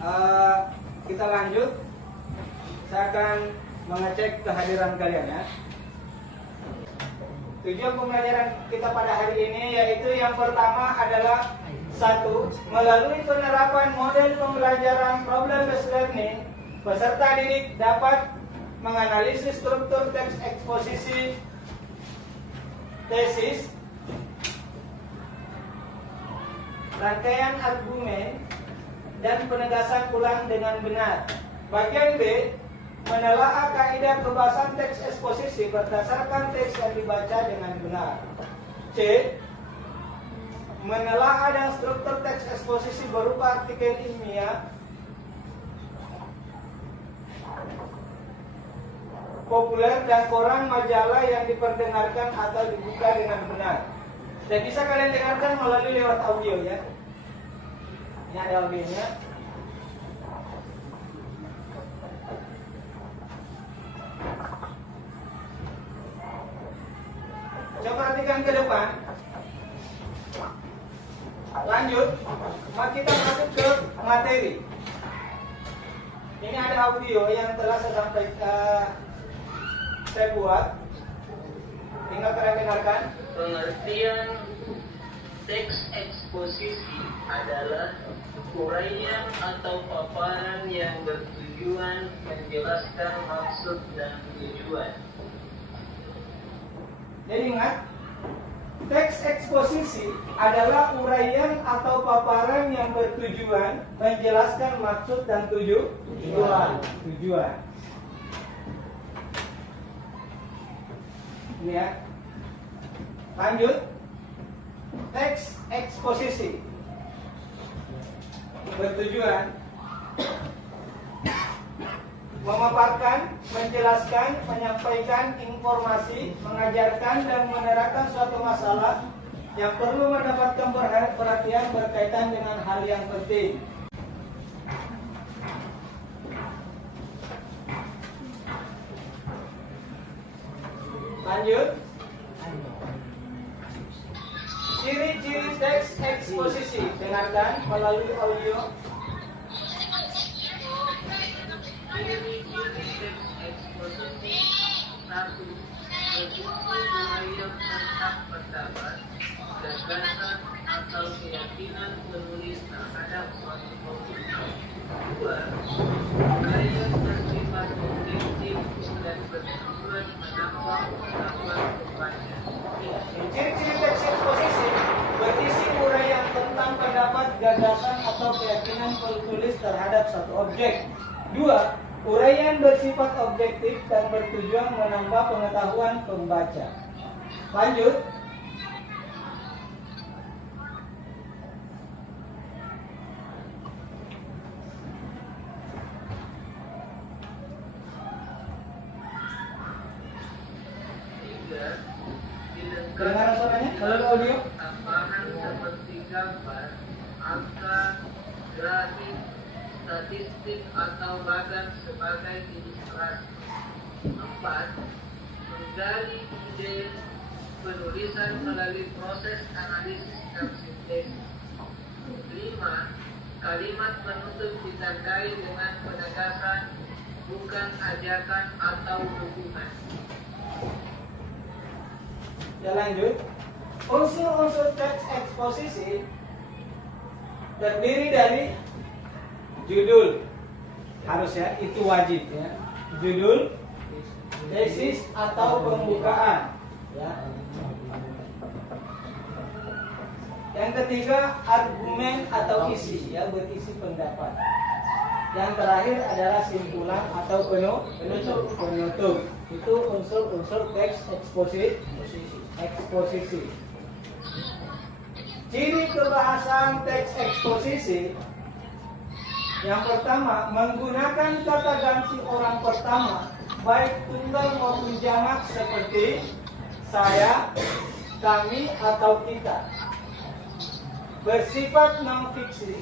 Eh, kita lanjut. Saya akan mengecek kehadiran kalian ya. Tujuan pembelajaran kita pada hari ini yaitu yang pertama adalah satu, melalui penerapan model pembelajaran problem based learning, peserta didik dapat menganalisis struktur teks eksposisi tesis, rangkaian argumen, dan penegasan ulang dengan benar. Bagian B, menelaah kaidah pembahasan teks eksposisi berdasarkan teks yang dibaca dengan benar. C, menelaah dan struktur teks eksposisi berupa artikel ilmiah, populer, dan koran majalah yang diperdengarkan atau dibuka dengan benar. Dan bisa kalian dengarkan melalui lewat audio ya. Ini ada audionya. Coba perhatikan ke depan. Lanjut, mari kita masuk ke materi. Ini ada audio yang telah saya buat. Tinggal kalian dengarkan. Pengertian teks eksposisi adalah uraian atau paparan yang bertujuan menjelaskan maksud dan tujuan. Jadi ingat, teks eksposisi adalah uraian atau paparan yang bertujuan menjelaskan maksud dan tujuan. Ini ya. Lanjut. Teks eksposisi bertujuan memaparkan, menjelaskan, menyampaikan informasi, mengajarkan, dan menerangkan suatu masalah yang perlu mendapatkan perhatian berkaitan dengan hal yang penting. Lanjut. Ciri-ciri teks eksposisi, dengarkan melalui audio. Ciri-ciri teks eksposisi: 1. Berfungsi uraian tentang pendapat, gagasan, atau keyakinan penulis terhadap suatu topik. 2. Uraian bersifat objektif dan bertujuan menambah pengetahuan pembaca. Ciri-ciri teks eksposisi berisi uraian tentang pendapat, gagasan, atau keyakinan penulis terhadap satu objek. 2. Uraian bersifat objektif dan bertujuan menambah pengetahuan pembaca. Lanjut. Kedengaran suaranya melalui audio? Tambahan seperti gambar, angka, grafik, statistik, atau bahkan sebagai ilustrasi. 4. Menggali ide penulisan melalui proses analisis dan sintesis. 5. Kalimat penutup ditandai dengan penegasan, bukan ajakan atau dukungan. Ya, lanjut. Unsur-unsur teks eksposisi terdiri dari judul, harus ya, itu wajib ya. Judul, tesis atau pembukaan ya. Yang ketiga, argumen atau isi ya, berisi pendapat. Yang terakhir adalah simpulan atau penutup. Itu unsur-unsur teks eksposisi. Ciri kebahasan teks eksposisi: yang pertama, menggunakan kata ganti orang pertama, baik tunggal maupun jamak seperti saya, kami, atau kita. Bersifat non fiksi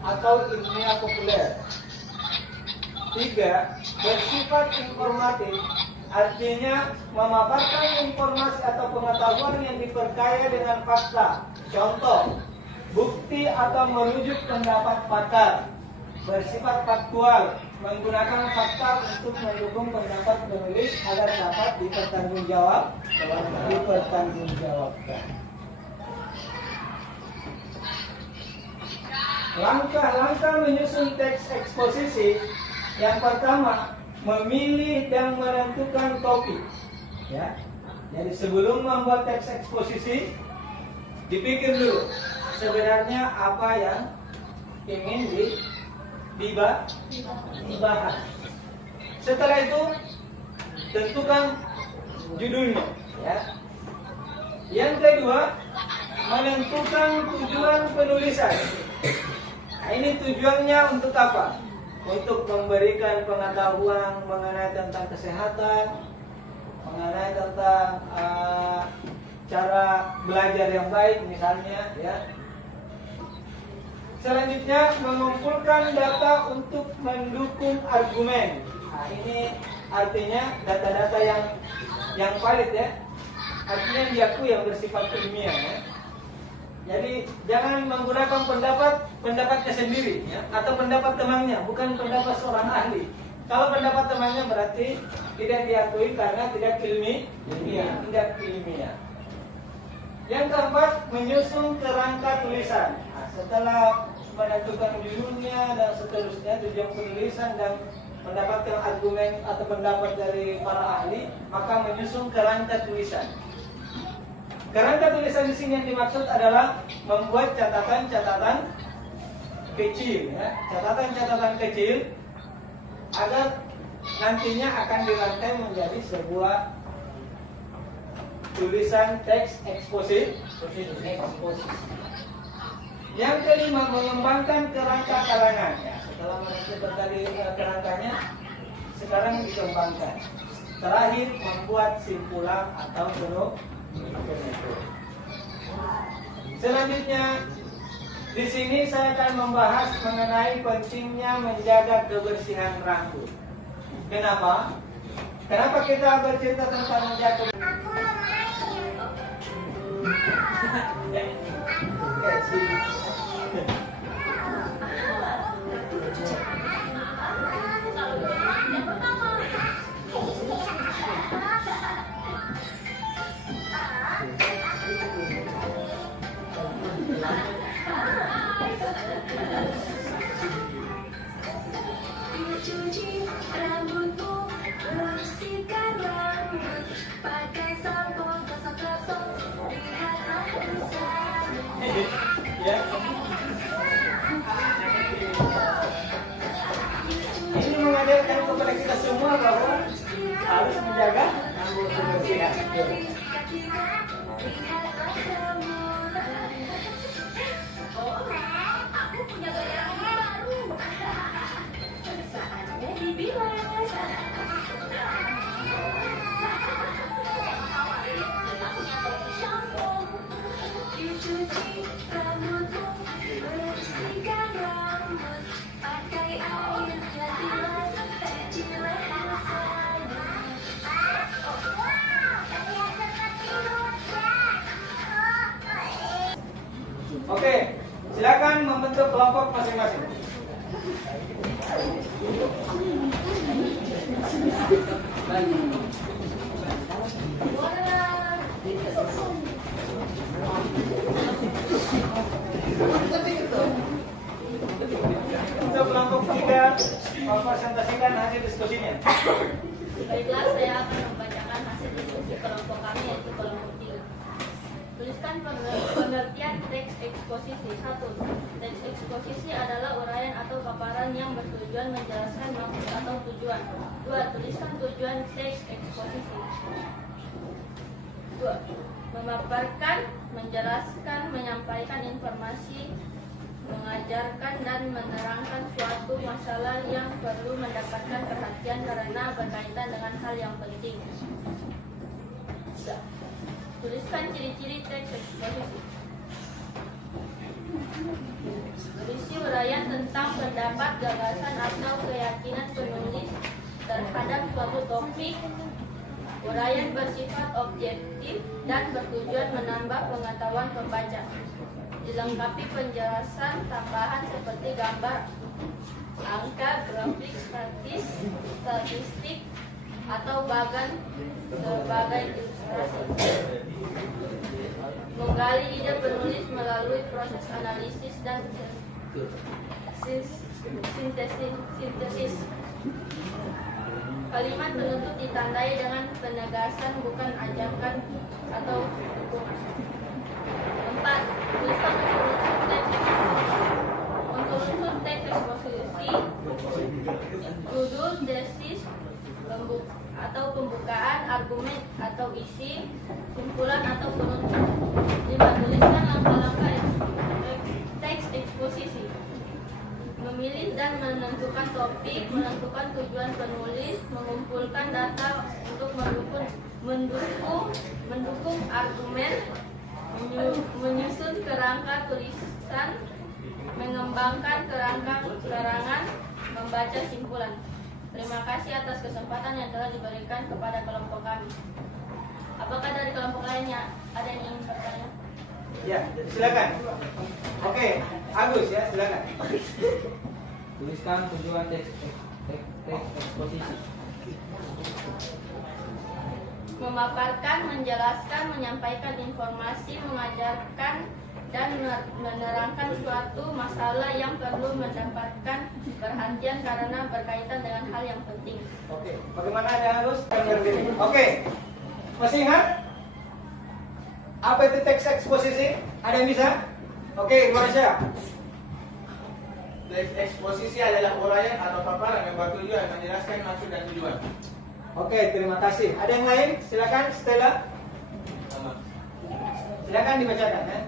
atau ilmiah populer. 3. Bersifat informatif, artinya memaparkan informasi atau pengetahuan yang diperkaya dengan fakta, contoh, bukti atau merujuk pendapat pakar. bersifat faktual, menggunakan fakta untuk mendukung pendapat penulis agar dapat dipertanggungjawabkan. Langkah-langkah menyusun teks eksposisi. Yang pertama, memilih dan menentukan topik. Ya. Jadi sebelum membuat teks eksposisi, dipikir dulu sebenarnya apa yang ingin dibahas. Setelah itu tentukan judulnya. Ya. Yang kedua, menentukan tujuan penulisan. Nah, ini tujuannya untuk apa? Untuk memberikan pengetahuan mengenai tentang kesehatan, mengenai tentang cara belajar yang baik misalnya, ya. Selanjutnya mengumpulkan data untuk mendukung argumen. Nah, ini artinya data-data yang valid, ya. Artinya yang diakui, yang bersifat ilmiah, ya. Jadi jangan menggunakan pendapatnya sendiri, ya, atau pendapat temannya, bukan pendapat seorang ahli. Kalau pendapat temannya berarti tidak diakui karena tidak ilmiah. Yang keempat, menyusun kerangka tulisan. Nah, setelah menentukan judulnya dan seterusnya, tujuan penulisan dan mendapatkan argumen atau pendapat dari para ahli, maka menyusun kerangka tulisan. Kerangka tulisan di sini yang dimaksud adalah membuat catatan-catatan kecil, ya, catatan-catatan kecil agar nantinya akan dirangkai menjadi sebuah tulisan teks eksposisi. Yang kelima, mengembangkan kerangka karangan. Ya, setelah menentukan tadi kerangkanya, sekarang dikembangkan. Terakhir, membuat simpulan atau penutup. Selanjutnya, di sini saya akan membahas mengenai pentingnya menjaga kebersihan rambut. Kenapa? Kenapa kita bercerita tentang menjaga? Cuci rambutmu, bersihkan rambut, pakai sampo, gosok-gosok, lihatlah busanya. Ya. Ini mengajarkan kepada kita semua bahwa harus menjaga rambut kebersihan. Aku punya gaya rambut baru. Saatnya dibilas. Dicuci rambutmu, bersihkan rambut, pakai air bilas, cucilah busanya. Oke, silakan membentuk kelompok masing-masing. Untuk kelompok 3, mempresentasikan hasil diskusinya. Baiklah, saya akan membacakan hasil diskusi kelompok kami, yaitu kelompok 3. Tuliskan pengertian teks eksposisi. 1. Teks eksposisi adalah uraian atau paparan yang bertujuan menjelaskan maksud atau tujuan. 2. Tuliskan tujuan teks eksposisi. 2. Memaparkan, menjelaskan, menyampaikan informasi, mengajarkan dan menerangkan suatu masalah yang perlu mendapatkan perhatian karena berkaitan dengan hal yang penting. 3. Tuliskan ciri-ciri teks eksposisi. Berisi uraian tentang pendapat, gagasan, atau keyakinan penulis terhadap suatu topik. Uraian bersifat objektif dan bertujuan menambah pengetahuan pembaca. Dilengkapi penjelasan tambahan seperti gambar angka, grafik, statistik, atau bahkan sebagai ilustrasi. Menggali ide penulis melalui proses analisis dan sintesis. Kalimat penutup ditandai dengan penegasan, bukan ajakan atau dukungan. 4. Tuliskan unsur teks eksposisi, judul, tesis, atau pembukaan, argumen atau isi, simpulan atau penutup. 5. Tuliskan langkah-langkah teks eksposisi. Memilih dan menentukan topik, menentukan tujuan penulis, mengumpulkan data untuk mendukung argumen, menyusun kerangka tulisan, mengembangkan kerangka keterangan, membaca simpulan. Terima kasih atas kesempatan yang telah diberikan kepada kelompok kami. Apakah dari kelompok lainnya ada yang ingin bertanya? Ya, silakan. Oke, Agus ya, silakan. Tuliskan tujuan teks eksposisi. Memaparkan, menjelaskan, menyampaikan informasi, mengajarkan, dan menerangkan suatu masalah yang perlu mendapatkan perhatian karena berkaitan dengan hal yang penting. Oke, bagaimana ada Agus? Oke, masih ingat? Apa itu teks eksposisi? Ada yang bisa? Oke, Marsha. Teks eksposisi adalah uraian atau paparan yang bertujuan menjelaskan maksud dan tujuan. Oke, terima kasih. Ada yang lain? Silakan, Stella. Silakan dibacakan ya.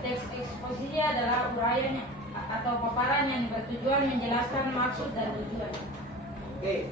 Teks eksposisi adalah uraian atau paparan yang bertujuan menjelaskan maksud dan tujuan. Oke.